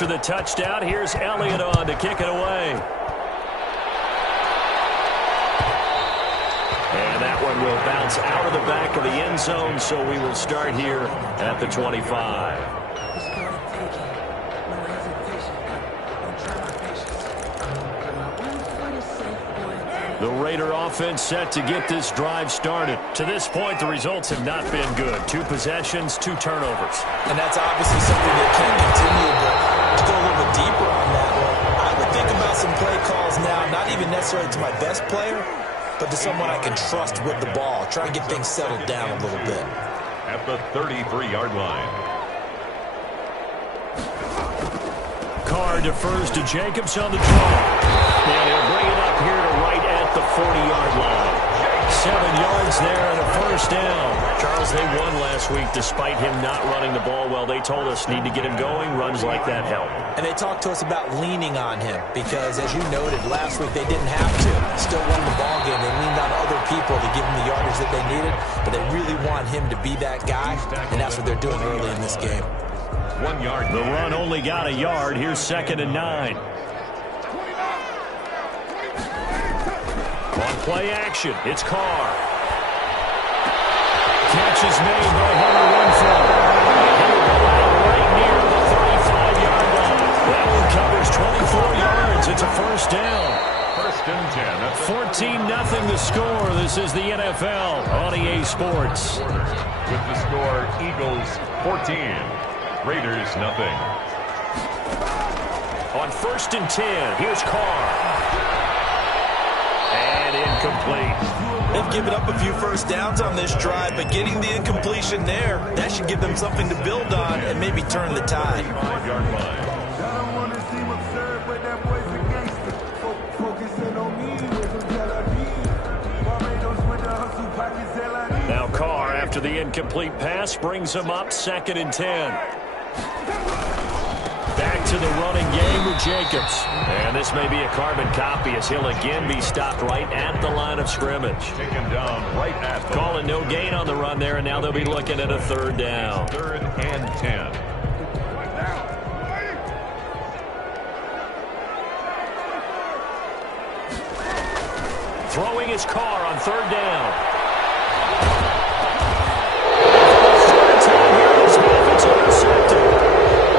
after the touchdown. Here's Elliott on to kick it away. And that one will bounce out of the back of the end zone, so we will start here at the 25. The Raider offense set to get this drive started. To this point, the results have not been good. 2 possessions, 2 turnovers. And that's obviously something that can't continue, but to go a little bit deeper on that one, I would think about some play calls now, not even necessarily to my best player, but to someone I can trust with the ball. Try and get things settled down a little bit. At the 33-yard line. Carr defers to Jacobs on the draw. And he'll bring it up here to right at the 40-yard line. 7 yards there and a first down. Charles, they won last week despite him not running the ball well. They told us need to get him going. Runs like that help. And they talked to us about leaning on him because, as you noted, last week they didn't have to. Still won the ball game. They leaned on other people to give him the yardage that they needed, but they really want him to be that guy, and that's what they're doing early in this game. 1 yard. The run only got a yard. Here's 2nd and 9. On play action, it's Carr. Catch is made by Hunter Renfrow. He'll go out right near the 35-yard line. That one covers 24 yards. It's a first down. 1st and 10. 14-0 the score. This is the NFL on EA Sports. With the score, Eagles 14, Raiders nothing. On 1st and 10, here's Carr. And incomplete. They've given up a few first downs on this drive, but getting the incompletion there, that should give them something to build on and maybe turn the tide. 5-yard line. Now Carr, after the incomplete pass, brings him up 2nd and 10. Back to the running game with Jacobs. And this may be a carbon copy as he'll again be stopped right at the line of scrimmage. Taken down right at the Calling no gain on the run there, and now they'll be looking at a 3rd down. 3rd and 10. Throwing his Carr on 3rd down. It's intercepted.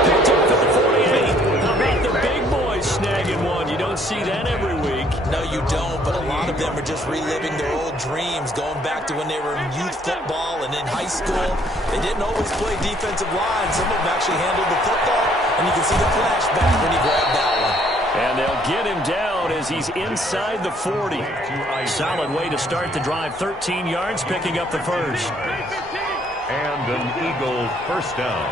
Picked up at the 48. How about the big boys snagging one? You don't see that every week. No, you don't, but a lot of them are just reliving their old dreams, going back to when they were in youth football and in high school. They didn't always play defensive line. Some of them actually handled the football, and you can see the flashback when he grabbed that one. And they'll get him down as he's inside the 40. Solid way to start the drive. 13 yards, picking up the first. And an Eagle first down.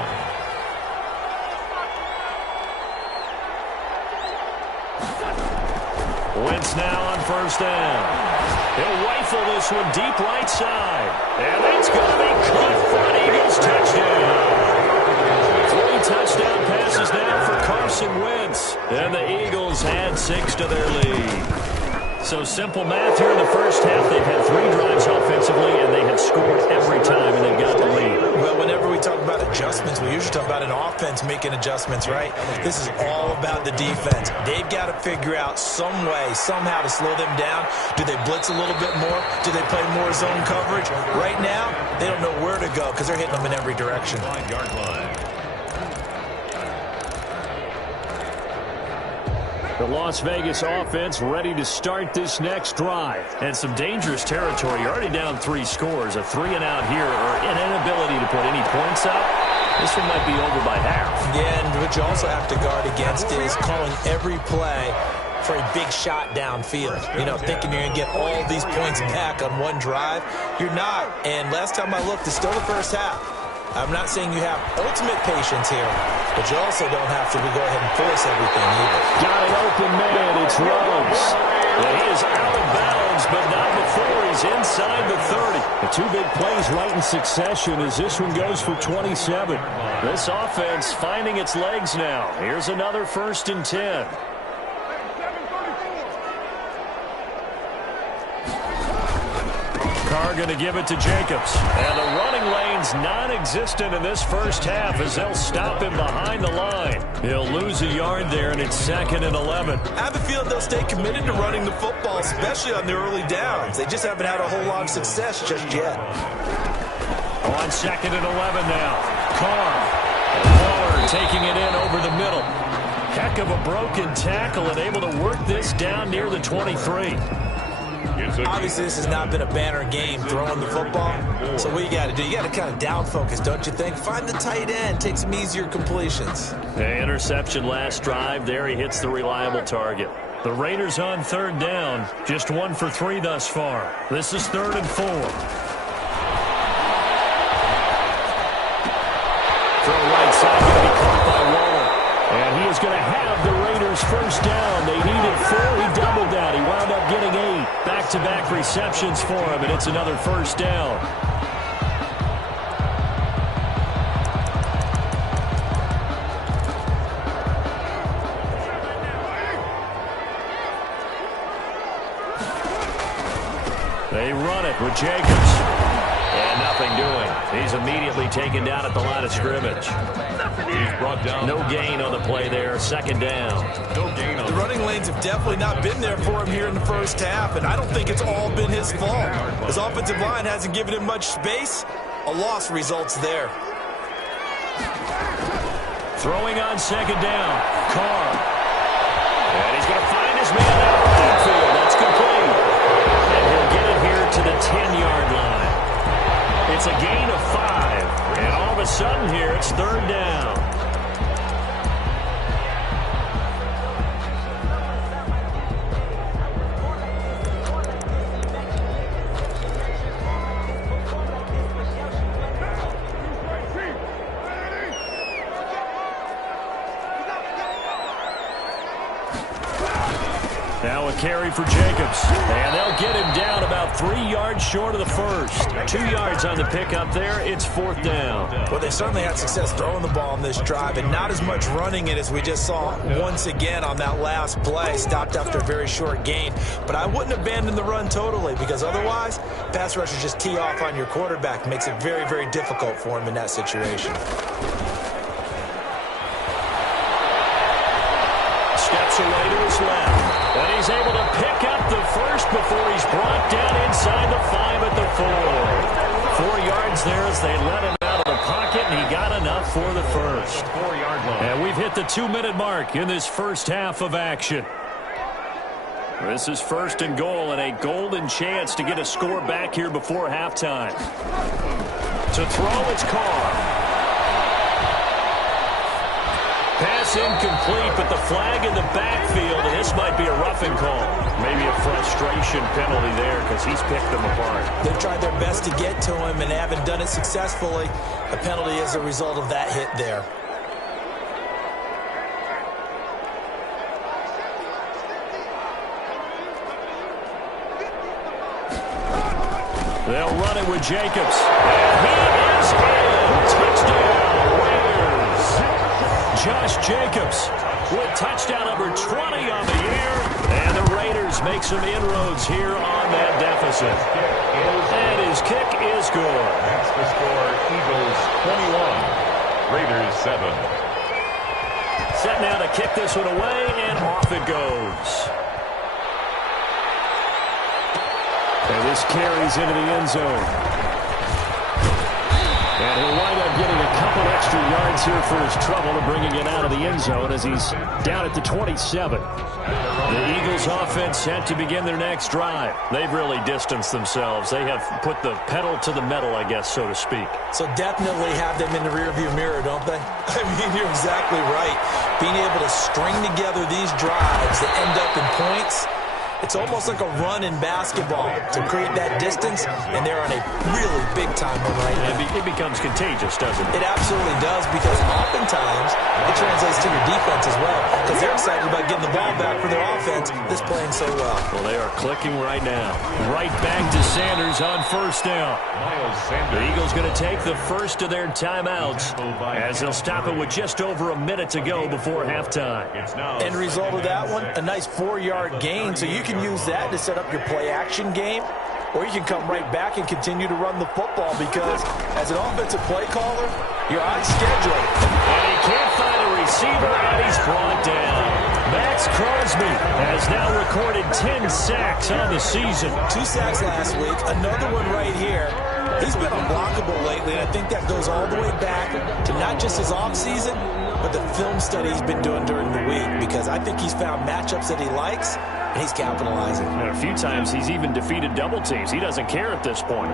Wentz now on 1st down. He'll rifle this one deep right side. And that's going to be caught for an Eagles touchdown. 3 touchdown passes now for Carson Wentz. And the Eagles had 6 to their lead. So simple math here in the first half. They've had 3 drives offensively, and they have scored every time, and they've got the lead. Well, whenever we talk about adjustments, we usually talk about an offense making adjustments, right? This is all about the defense. They've got to figure out some way, somehow to slow them down. Do they blitz a little bit more? Do they play more zone coverage? Right now, they don't know where to go because they're hitting them in every direction. 5-yard line. The Las Vegas offense ready to start this next drive. And some dangerous territory. You're already down 3 scores. A 3-and-out here or an inability to put any points up. This one might be over by half. Yeah, and what you also have to guard against is calling every play for a big shot downfield. You know, thinking you're going to get all these points back on one drive. You're not. And last time I looked, it's still the first half. I'm not saying you have ultimate patience here, but you also don't have to go ahead and force everything either. Got an open man. It's Rhodes. And he is out of bounds, but not before he's inside the 30. The 2 big plays right in succession as this one goes for 27. This offense finding its legs now. Here's another 1st and 10. Carr going to give it to Jacobs. And the running lane's non-existent in this first half as they'll stop him behind the line. He'll lose a yard there, and it's 2nd and 11. I have a feeling they'll stay committed to running the football, especially on the early downs. They just haven't had a whole lot of success just yet. On 2nd and 11 now. Carr. Waller taking it in over the middle. Heck of a broken tackle and able to work this down near the 23. Obviously, this has not been a banner game throwing the football. So what you got to do, you got to kind of down focus, don't you think? Find the tight end, take some easier completions. The interception last drive. There he hits the reliable target. The Raiders on 3rd down. Just 1 for 3 thus far. This is 3rd and 4. Throw right side going to be caught by Waller. And he is going to have the Raiders first down. They needed 4. He doubled that. He wound up getting 8. Back-to-back receptions for him, and it's another first down. They run it with Jacobs. And nothing doing. He's immediately taken down at the line of scrimmage. He's brought down. No gain on the play there. 2nd down. No gain on the running lanes have definitely not been there for him here in the first half, and I don't think it's all been his fault. His offensive line hasn't given him much space. A loss results there. Throwing on 2nd down. Carr. And he's going to find his man out of the backfield. That's complete. And he'll get it here to the 10-yard line. It's a gain of 5. And all of a sudden here, it's 3rd down. Now a carry for Jacobs. And they'll get him down about 3 yards short of the first. 2 yards on the pickup there. It's 4th down. Well, they certainly had success throwing the ball on this drive and not as much running it as we just saw once again on that last play. Stopped after a very short gain. But I wouldn't abandon the run totally because otherwise, pass rushers just tee off on your quarterback. Makes it very, very difficult for him in that situation. Steps away to his left. And he's able to pick up the first before he's brought down inside the 5 at the 4. 4 yards there as they let him out of the pocket, and he got enough for the first. 4-yard line. And we've hit the 2-minute mark in this first half of action. This is 1st and goal, and a golden chance to get a score back here before halftime. To throw, it's Carr. Pass incomplete, but the flag in the backfield, and this might be a roughing call. Maybe a frustration penalty there because he's picked them apart. They've tried their best to get to him and haven't done it successfully. A penalty as a result of that hit there. They'll run it with Jacobs. And he is in. Touchdown, Raiders. Josh Jacobs with touchdown number 20 on the year. And the Raiders make some inroads here on that deficit. And his kick is good. That's the score. Eagles 21. Raiders 7. Set now to kick this one away, and off it goes. And this carries into the end zone. And he'll wind up getting a couple extra yards here for his trouble and bringing it out of the end zone as he's down at the 27. The Eagles offense set to begin their next drive. They've really distanced themselves. They have put the pedal to the metal, I guess, so to speak. So definitely have them in the rearview mirror, don't they? I mean, you're exactly right. Being able to string together these drives that end up in points, it's almost like a run in basketball to create that distance, and they're on a really big-time one right now. It becomes contagious, doesn't it? It absolutely does, because oftentimes it translates to your defense as well, because they're excited about getting the ball back for their offense that's playing so well. Well, they are clicking right now. Right back to Sanders on first down. The Eagles going to take the first of their timeouts as they'll stop it with just over a minute to go before halftime. End result of that one, a nice 4-yard gain, so you can use that to set up your play-action game. or you can come right back and continue to run the football because as an offensive play caller, you're on schedule. And he can't find a receiver, and he's brought down. Max Crosby has now recorded 10 sacks on the season. 2 sacks last week, another one right here. He's been unblockable lately, and I think that goes all the way back to not just his offseason, but the film study he's been doing during the week, because I think he's found matchups that he likes, and he's capitalizing. And a few times he's even defeated double teams. He doesn't care at this point.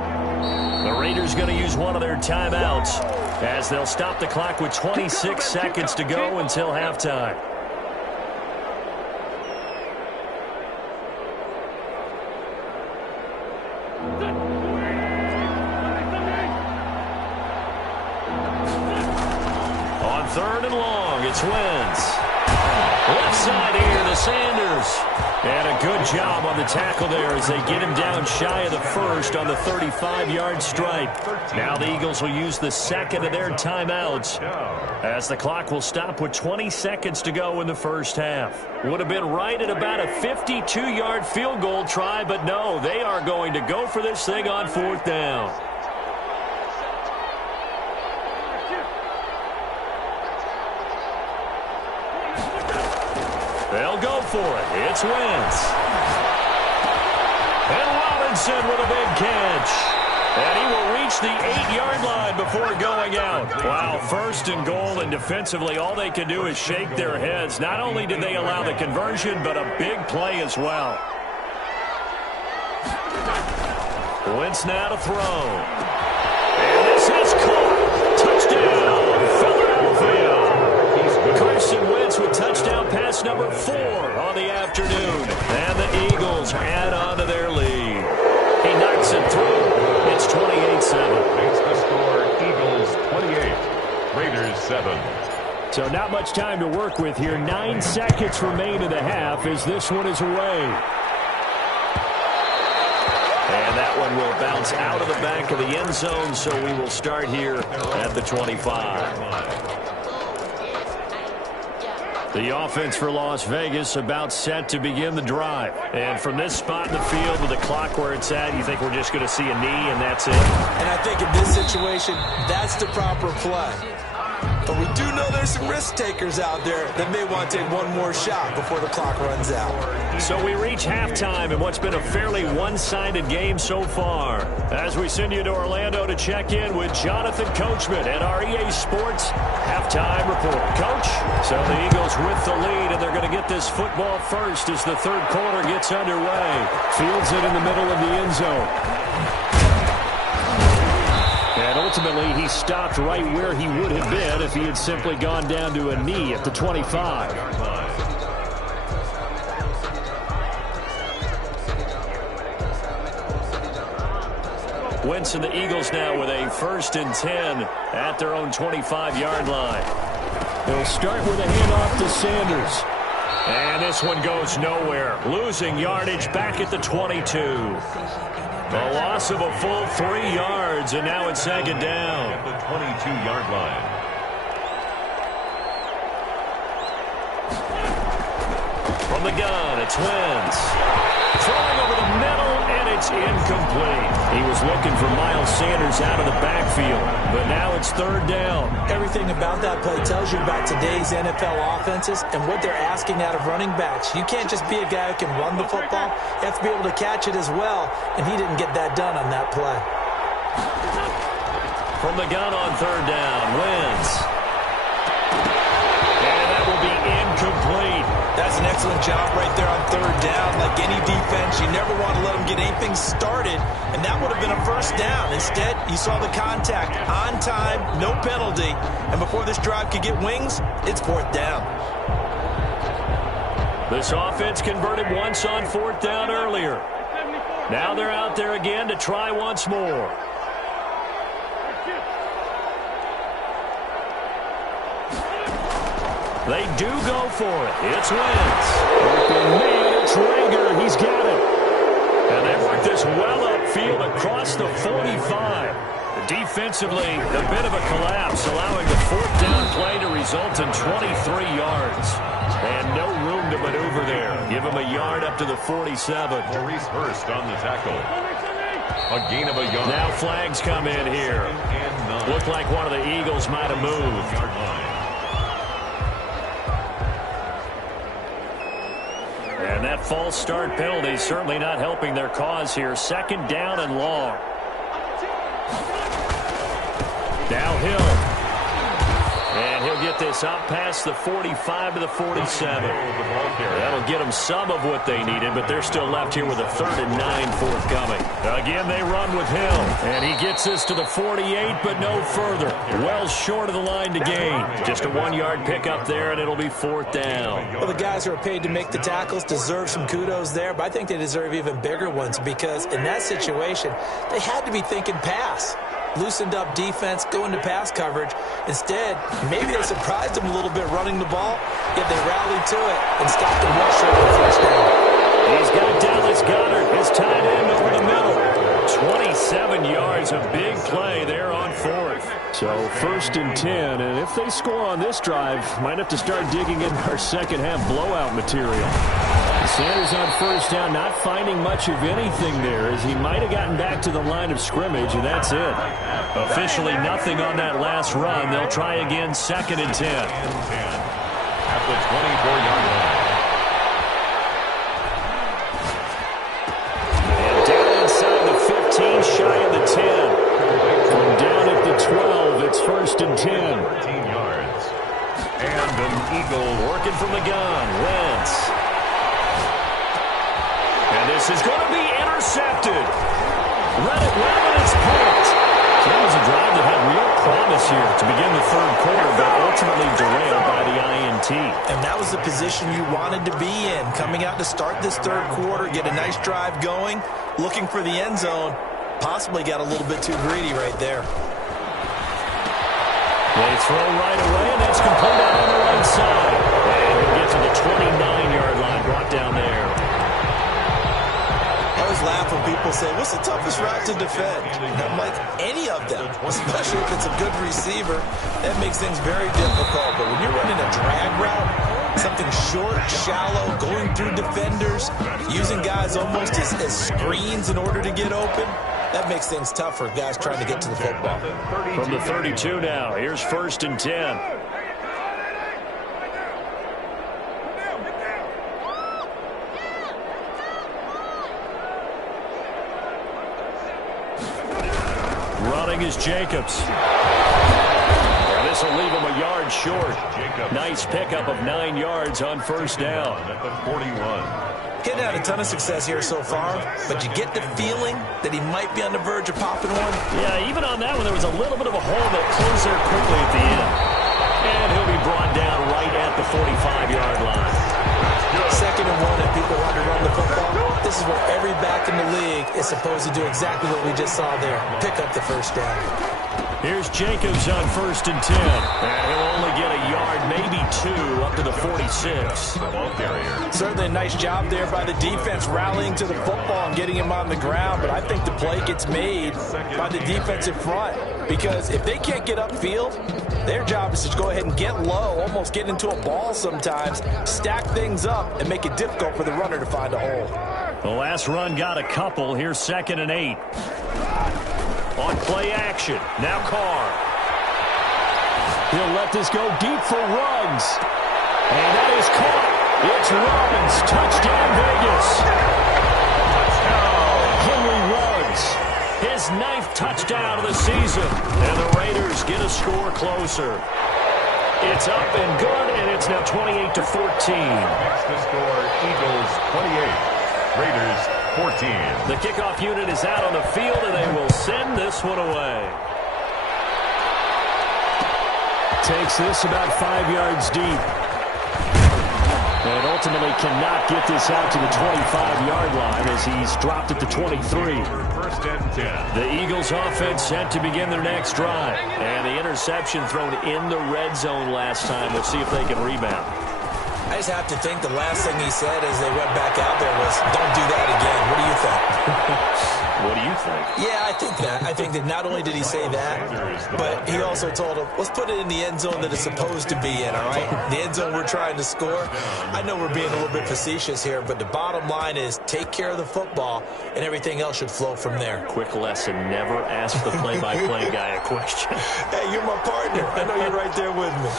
The Raiders going to use one of their timeouts as they'll stop the clock with 26 seconds to go until halftime. On 3rd and long, it's Wentz. Left side here to Sanders. And a good job on the tackle there as they get him down shy of the first on the 35-yard stripe. Now the Eagles will use the second of their timeouts as the clock will stop with 20 seconds to go in the first half. Would have been right at about a 52-yard field goal try, but no, they are going to go for this thing on 4th down. They'll go for it. It's Wentz. And Robinson with a big catch. And he will reach the 8-yard line before going out. Wow, 1st and goal, and defensively all they can do is shake their heads. Not only did they allow the conversion, but a big play as well. Wentz now to throw. And this is caught. Touchdown, Philadelphia. Carson Wentz with touchdown pass number 4 on the afternoon. And the Eagles add on to their lead. He knocks it through. It's 28-7. Makes the score Eagles 28, Raiders 7. So not much time to work with here. 9 seconds remain in the half as this one is away. And that one will bounce out of the back of the end zone, so we will start here at the 25. The offense for Las Vegas about set to begin the drive. And from this spot in the field with the clock where it's at, you think we're just going to see a knee and that's it? And I think in this situation, that's the proper play. But we do know there's some risk takers out there that may want to take one more shot before the clock runs out. So we reach halftime in what's been a fairly one-sided game so far. As we send you to Orlando to check in with Jonathan Coachman at our EA Sports Halftime Report. Coach, so the Eagles with the lead, and they're going to get this football first as the third quarter gets underway. Fields it in the middle of the end zone. And ultimately, he stopped right where he would have been if he had simply gone down to a knee at the 25. Wentz and the Eagles now with a 1st and 10 at their own 25-yard line. They'll start with a handoff to Sanders. And this one goes nowhere. Losing yardage back at the 22. A loss of a full 3 yards, and now it's 2nd down. At the 22-yard line. From the gun, it's Wentz. Throwing over the middle, and it's incomplete. He was looking for Miles Sanders out of the backfield, but now it's 3rd down. Everything about that play tells you about today's NFL offenses and what they're asking out of running backs. You can't just be a guy who can run the football. You have to be able to catch it as well, and he didn't get that done on that play. From the gun on 3rd down, Wentz. And that will be incomplete. That's an excellent job right there on 3rd down. Like any defense, you never want to let them get anything started, and that would have been a 1st down. Instead, you saw the contact on time, no penalty, and before this drive could get wings, it's 4th down. This offense converted once on 4th down earlier. Now they're out there again to try once more. They do go for it. It's Wentz. Open man, it's Rager. He's got it. And they work this well upfield across the 45. Defensively, a bit of a collapse, allowing the 4th down play to result in 23 yards. And no room to maneuver there. Give him a yard up to the 47. Maurice Hurst on the tackle. A gain of a yard. Now flags come in here. Looked like one of the Eagles might have moved. And that false start penalty certainly not helping their cause here. Second down and long. Now Hill. And he'll get this up past the 45 to the 47. That'll get them some of what they needed, but they're still left here with a 3rd and 9 forthcoming. Again, they run with Hill. And he gets this to the 48, but no further. Well short of the line to gain. Just a 1-yard pickup there, and it'll be 4th down. Well, the guys who are paid to make the tackles deserve some kudos there, but I think they deserve even bigger ones because in that situation, they had to be thinking pass. Loosened up defense, go into pass coverage. Instead, maybe they surprised him a little bit running the ball, yet they rallied to it and stopped him well short of the first down. He's got Dallas Goedert, his tight end, over the middle. 27 yards, a big play there on 4th. So 1st and 10, and if they score on this drive, might have to start digging in our second half blowout material. Sanders on 1st down, not finding much of anything there as he might have gotten back to the line of scrimmage, and that's it. Officially nothing on that last run. They'll try again 2nd and 10. At the 24-yard line. And down inside the 15, shy of the 10. From down at the 12, it's 1st and 10. 14 yards. And an Eagle Working from the gun, Wentz. And this is going to be intercepted. Read it well, and it's picked. So that was a drive that had real promise here to begin the 3rd quarter, but ultimately derailed by the INT. And that was the position you wanted to be in, coming out to start this 3rd quarter, get a nice drive going, looking for the end zone. Possibly got a little bit too greedy right there. They throw right away, and that's complete out on the right side. And he'll get to the 29-yard line, brought down there. I always laugh when people say, what's the toughest route to defend? And I'm like, any of them, especially if it's a good receiver. That makes things very difficult. But when you're running a drag route, something short, shallow, going through defenders, using guys almost as screens in order to get open, that makes things tough for guys trying to get to the football. From the 32 now, here's 1st and 10. Running is Jacobs. And this will leave him a yard short. Nice pickup of 9 yards on 1st down. at the 41. Getting had a ton of success here so far, but you get the feeling that he might be on the verge of popping one. Yeah, even on that one, there was a little bit of a hole that closed there quickly at the end. And he'll be brought down right at the 45-yard line. 2nd and 1, and people want to run the football. This is where every back in the league is supposed to do exactly what we just saw there. Pick up the 1st down. Here's Jacobs on 1st and 10. And he'll only get a yard, maybe 2, up to the 46. Certainly a nice job there by the defense rallying to the football and getting him on the ground, but I think the play gets made by the defensive front because if they can't get upfield, their job is to go ahead and get low, almost get into a ball sometimes, stack things up, and make it difficult for the runner to find a hole. The last run got a couple. Here's 2nd and 8. On play action. Now Carr. He'll let this go deep for Ruggs. And that is caught. It's Ruggs. Touchdown, Vegas. Henry Ruggs. His 9th touchdown of the season. And the Raiders get a score closer. It's up and good, and it's now 28-14. Next to score, Eagles 28, Raiders 14. The kickoff unit is out on the field, and they will send this one away. Takes this about 5 yards deep. And ultimately cannot get this out to the 25-yard line as he's dropped at the 23. 1st and 10. The Eagles offense set to begin their next drive. And the interception thrown in the red zone last time. Let's see if they can rebound. I just have to think the last thing he said as they went back out there was, don't do that again. What do you think? What do you think? Yeah, I think that. I think that not only did he say that, but he also told him, let's put it in the end zone that it's supposed to be in, all right? The end zone we're trying to score. I know we're being a little bit facetious here, but the bottom line is take care of the football, and everything else should flow from there. Quick lesson, never ask the play-by-play guy a question. Hey, you're my partner. I know you're right there with me.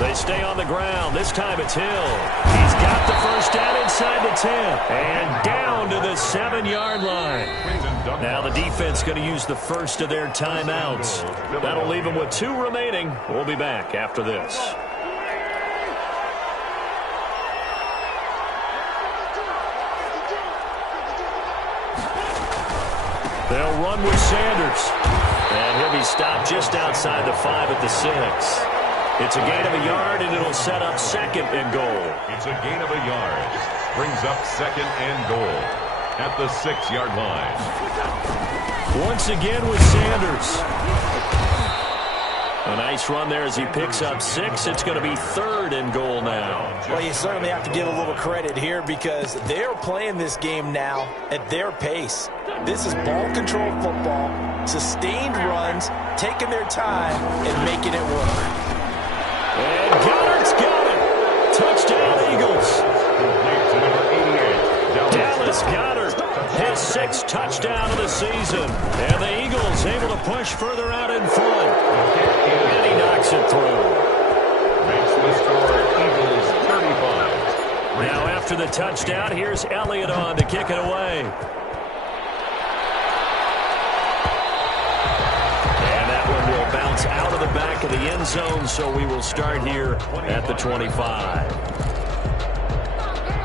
They stay on the ground. This time it's Hill. He's got the first down inside the 10. And down to the 7-yard line. Now the defense going to use the first of their timeouts. That'll leave them with 2 remaining. We'll be back after this. They'll run with Sanders. And he'll be stopped just outside the 5 at the 6. It's a gain of a yard, and it'll set up 2nd and goal. It's a gain of a yard. Brings up 2nd and goal at the 6-yard line. Once again with Sanders. A nice run there as he picks up 6. It's going to be 3rd and goal now. Well, you certainly have to give a little credit here because they're playing this game now at their pace. This is ball control football, sustained runs, taking their time, and making it work. And Goddard's got it. Touchdown, Eagles. Dallas Goedert, his 6th touchdown of the season. And the Eagles able to push further out in front. And he knocks it through. Makes the score Eagles 35. Now after the touchdown, here's Elliott on to kick it away. Bounce out of the back of the end zone, so we will start here at the 25.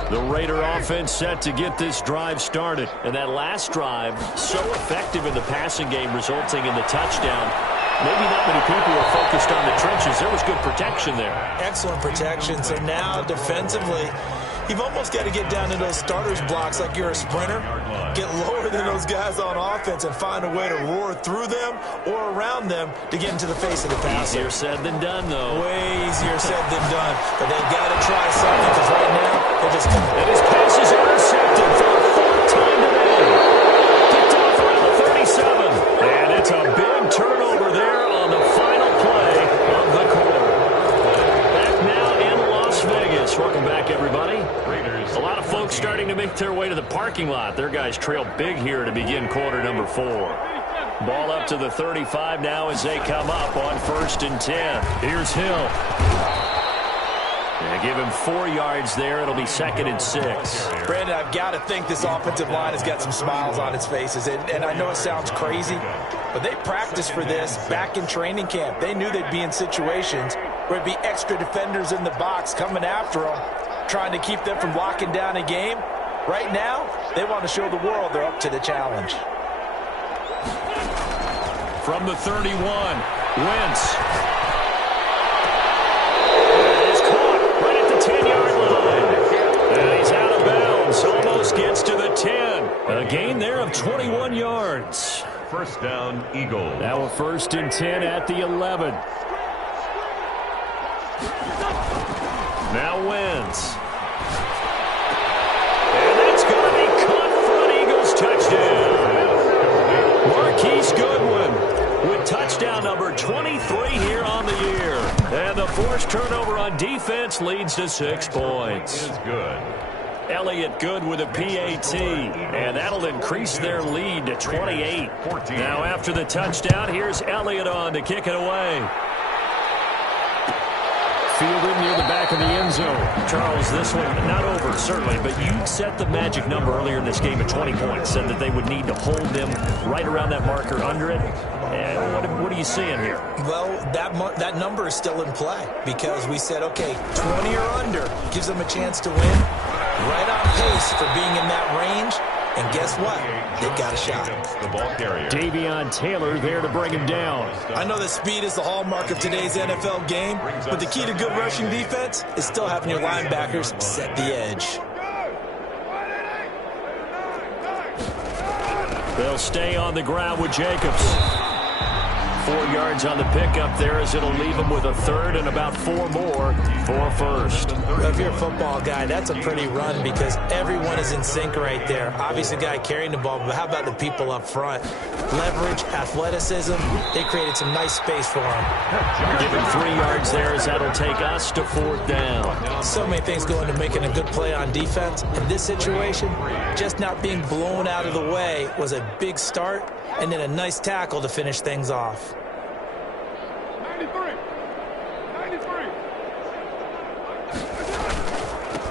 The Raider offense set to get this drive started. And that last drive, so effective in the passing game, resulting in the touchdown. Maybe not many people were focused on the trenches. There was good protection there. Excellent protection. So now defensively, you've almost got to get down to those starters blocks like you're a sprinter. Get lower than those guys on offense and find a way to roar through them or around them to get into the face of the passer. Easier said than done, though. Way easier said than done. But they've got to try something because right now they're just... And his pass is intercepted for a 4th time today. Picked off around the 37. And it's a big turnover there on the final play of the quarter. Back now in Las Vegas. Welcome back, everybody. A lot of folks starting to make their way to the parking lot. Their guys trail big here to begin quarter number 4. Ball up to the 35 now as they come up on 1st and 10. Here's Hill. They give him 4 yards there. It'll be 2nd and 6. Brandon, I've got to think this offensive line has got some smiles on its faces. And I know it sounds crazy, but they practiced for this back in training camp. They knew they'd be in situations where it'd be extra defenders in the box coming after them, trying to keep them from locking down a game. Right now, they want to show the world they're up to the challenge. From the 31, Wentz. He's caught right at the 10-yard line. And he's out of bounds. Almost gets to the 10. A gain there of 21 yards. First down, Eagles. Now a 1st and 10 at the 11. Now Wentz. And that's going to be caught for an Eagles touchdown. Marquise Goodwin with touchdown number 23 here on the year. And the forced turnover on defense leads to 6 points. Is good. Elliott good with a PAT, and that'll increase their lead to 28. Now after the touchdown, here's Elliott on to kick it away. Fielded near the back of the end zone. Charles, this one not over, certainly, but you set the magic number earlier in this game at 20 points, said that they would need to hold them right around that marker under it. And what are you seeing here? Well, that number is still in play because we said, okay, 20 or under gives them a chance to win. Right on pace for being in that range. And guess what? They've got a shot. The ball carrier. Davion Taylor there to bring him down. I know that speed is the hallmark of today's NFL game, but the key to good rushing defense is still having your linebackers set the edge. They'll stay on the ground with Jacobs. 4 yards on the pickup there, as it'll leave him with a third and about 4 more for a first. Well, if you're a football guy, that's a pretty run because everyone is in sync right there. Obviously, the guy carrying the ball, but how about the people up front? Leverage, athleticism, they created some nice space for him. Give him 3 yards there, as that'll take us to 4th down. So many things go into making a good play on defense. In this situation, just not being blown out of the way was a big start, and then a nice tackle to finish things off. 93.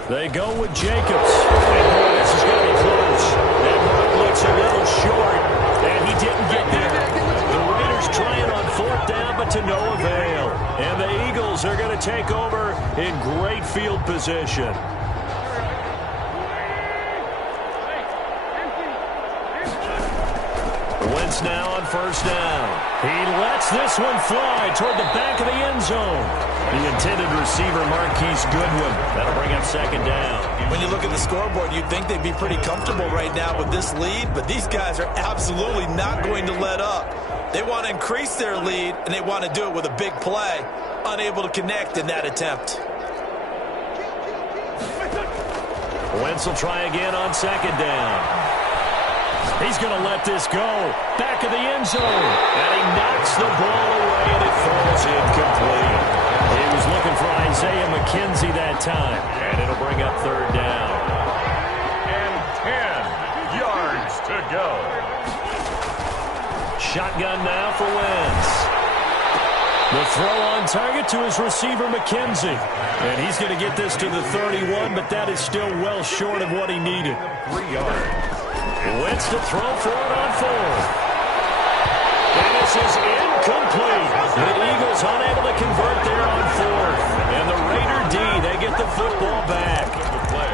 They go with Jacobs. And boy, this is going to be close. That mark looks a little short, and he didn't get there. The Raiders trying on 4th down, but to no avail. And the Eagles are going to take over in great field position. Wentz now on 1st down. He lets this one fly toward the back of the end zone. The intended receiver, Marquise Goodwin. That'll bring up 2nd down. When you look at the scoreboard, you'd think they'd be pretty comfortable right now with this lead, but these guys are absolutely not going to let up. They want to increase their lead, and they want to do it with a big play. Unable to connect in that attempt. Wentz will try again on 2nd down. He's going to let this go. Back of the end zone. And he knocks the ball away, and it falls incomplete. He was looking for Isaiah McKenzie that time. And it'll bring up 3rd down. And 10 yards to go. Shotgun now for Wentz. The throw on target to his receiver, McKenzie. And he's going to get this to the 31, but that is still well short of what he needed. 3 yards. Wentz to throw for it on 4th. And this is incomplete. The Eagles unable to convert there on 4th. And the Raider D, they get the football back.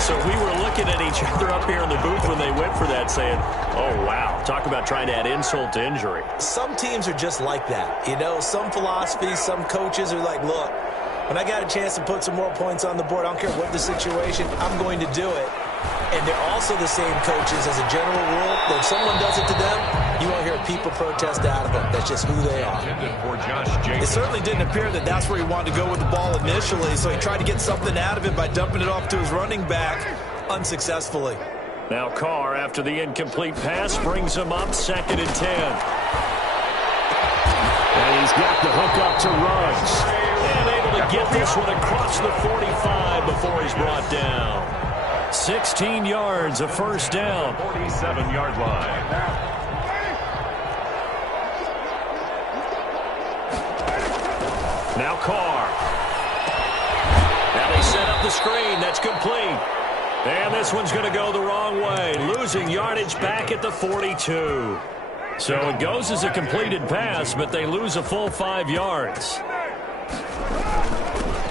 So we were looking at each other up here in the booth when they went for that, saying, oh, wow, talk about trying to add insult to injury. Some teams are just like that. You know, some philosophies, some coaches are like, look, when I got a chance to put some more points on the board, I don't care what the situation, I'm going to do it. And they're also the same coaches as a general rule. But if someone does it to them, you won't hear people protest out of them. That's just who they are. It certainly didn't appear that that's where he wanted to go with the ball initially, so he tried to get something out of it by dumping it off to his running back unsuccessfully. Now Carr, after the incomplete pass, brings him up 2nd and 10. And he's got the hook up to Ruggs. And able to get this one across the 45 before he's brought down. 16 yards, a 1st down. 47-yard line. Now Carr. Now they set up the screen. That's complete. And this one's going to go the wrong way. Losing yardage back at the 42. So it goes as a completed pass, but they lose a full 5 yards.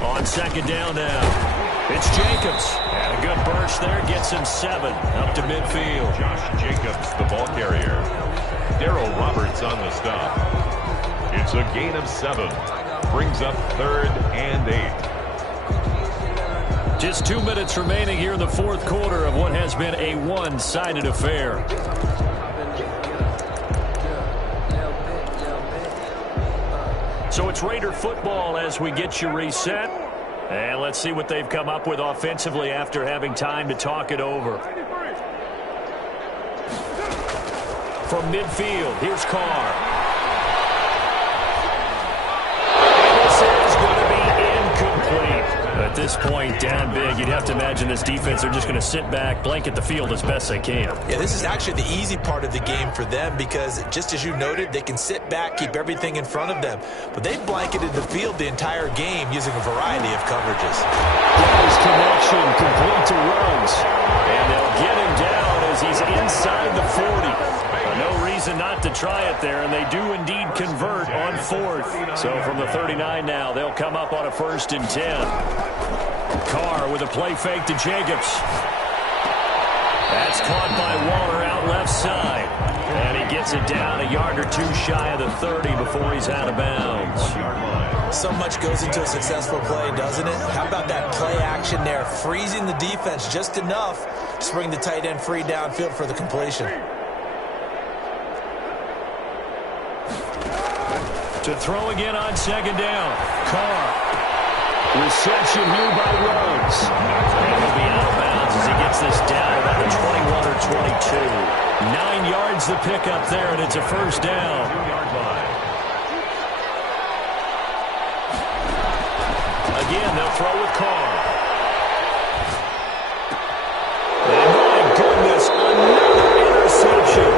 On 2nd down now. It's Jacobs. And a good burst there. Gets him 7 up to midfield. Josh Jacobs, the ball carrier. Darrell Roberts on the stop. It's a gain of 7. Brings up 3rd and 8. Just 2 minutes remaining here in the 4th quarter of what has been a one-sided affair. So it's Raider football as we get you reset. And let's see what they've come up with offensively after having time to talk it over. From midfield, here's Carr. And this is going to be incomplete. At this point, down big, you'd have to imagine this defense, they're just going to sit back, blanket the field as best they can. Yeah, this is actually the easy part of the game for them because, just as you noted, they can sit back, keep everything in front of them. But they've blanketed the field the entire game using a variety of coverages. His connection complete to Ruggs. And they'll get him down as he's inside the 40. No reason not to try it there, and they do indeed convert on 4th. So from the 39 now, they'll come up on a 1st and 10. Carr with a play fake to Jacobs. That's caught by Waller out left side. And he gets it down a yard or 2 shy of the 30 before he's out of bounds. So much goes into a successful play, doesn't it? How about that play action there, freezing the defense just enough to bring the tight end free downfield for the completion. To throw again on second down. Carr. Reception here by Rhodes. And he'll be out of bounds as he gets this down about the 21 or 22. 9 yards the pickup there, and it's a first down. 2-yard line. Again, they'll throw with Carr. And my goodness, another interception.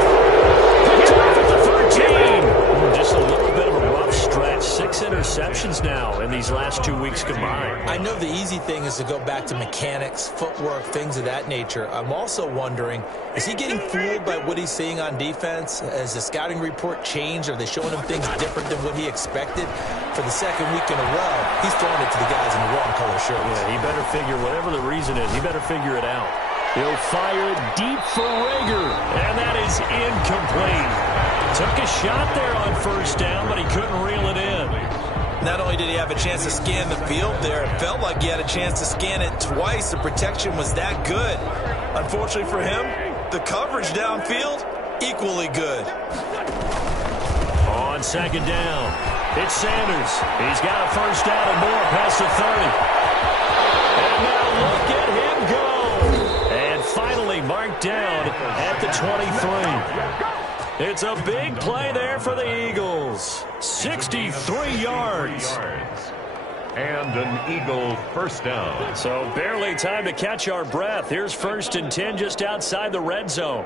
Picked off at the 13. Just a little bit of a rough stretch. 6 interceptions now in these last 2 weeks combined. I know the easy thing is to go back to mechanics, footwork, things of that nature. I'm also wondering, is he getting fooled by what he's seeing on defense? Has the scouting report changed? Are they showing him things different than what he expected? For the second week in a row, he's throwing it to the guys in the wrong color shirts. Yeah, he better figure, whatever the reason is, he better figure it out. He'll fire it deep for Rager, and that is incomplete. Took a shot there on first down, but he couldn't reel it in. Not only did he have a chance to scan the field there, it felt like he had a chance to scan it twice. The protection was that good. Unfortunately for him, the coverage downfield, equally good. On second down, it's Sanders. He's got a first down and more past the 30. And now look at him go. And finally marked down at the 23. It's a big play there for the Eagles. 63 yards. And an Eagle first down. So barely time to catch our breath. Here's 1st and 10 just outside the red zone.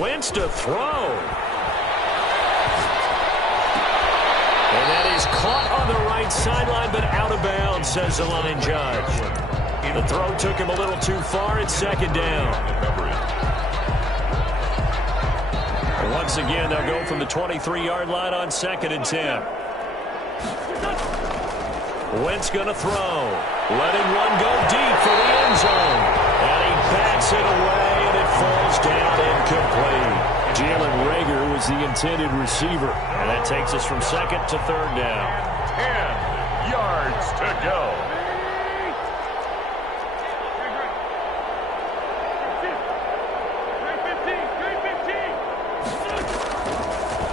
Wentz to throw. And that is caught on the right sideline, but out of bounds, says the line judge. The throw took him a little too far. It's second down. Once again, they'll go from the 23-yard line on 2nd and 10. Wentz going to throw. Letting one go deep for the end zone. And he bats it away, and it falls down incomplete. Jalen Rager was the intended receiver. And that takes us from 2nd to 3rd down. 10 yards to go.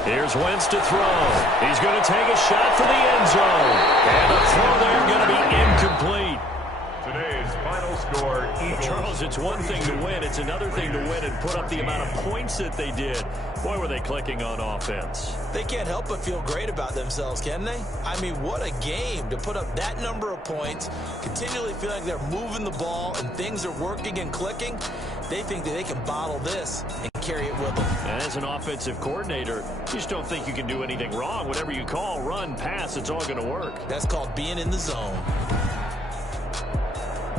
Here's Wentz to throw. He's going to take a shot for the end zone. And the throw there going to be incomplete. Today's final score, Eagles. Charles, it's one thing to win. It's another thing to win and put up the amount of points that they did. Boy, were they clicking on offense. They can't help but feel great about themselves, can they? I mean, what a game to put up that number of points, continually feel like they're moving the ball and things are working and clicking. They think that they can bottle this and carry it with them. As an offensive coordinator, you just don't think you can do anything wrong. Whatever you call, run, pass, it's all going to work. That's called being in the zone.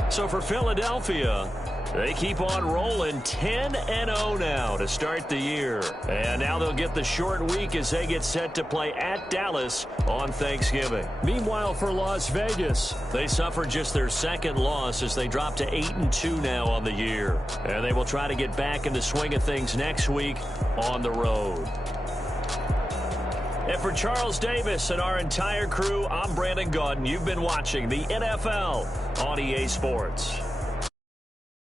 So for Philadelphia, they keep on rolling 10-0 now to start the year. And now they'll get the short week as they get set to play at Dallas on Thanksgiving. Meanwhile, for Las Vegas, they suffered just their 2nd loss as they drop to 8-2 now on the year. And they will try to get back in the swing of things next week on the road. And for Charles Davis and our entire crew, I'm Brandon Gaudin. You've been watching the NFL on EA Sports.